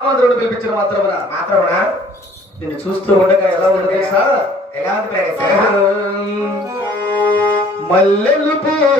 రామంద్రుడు పిలిపించిన మాత్రమున. మాత్రమున? నిన్ను చూస్తూ ఉండగా ఎలా ఉంది తెలుసా? ఎలా మల్లెలు పూసే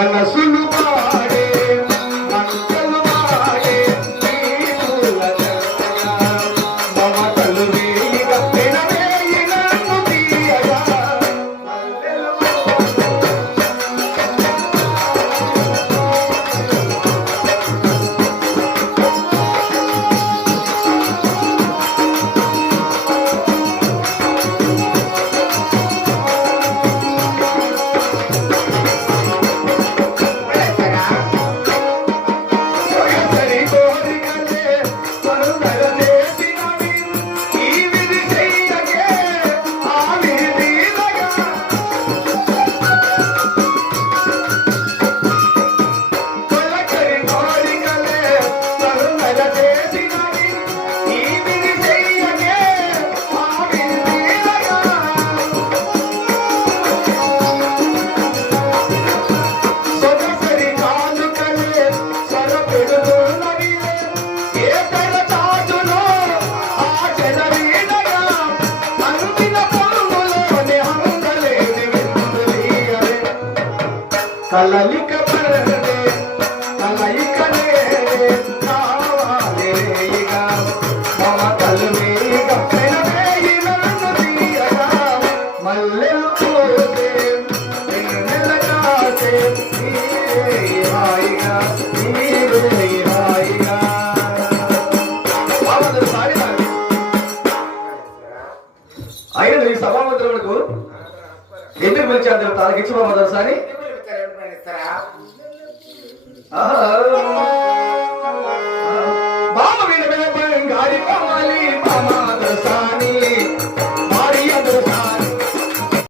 Juan కలలిక పడలే తల్లి మల్లెలు పోతే నెల కాసే హాయిగా ఎందుకు పిలిచారు తానకిచ్చి బాబా ఒకసారి రూపాయలు ఇస్తారా మామా.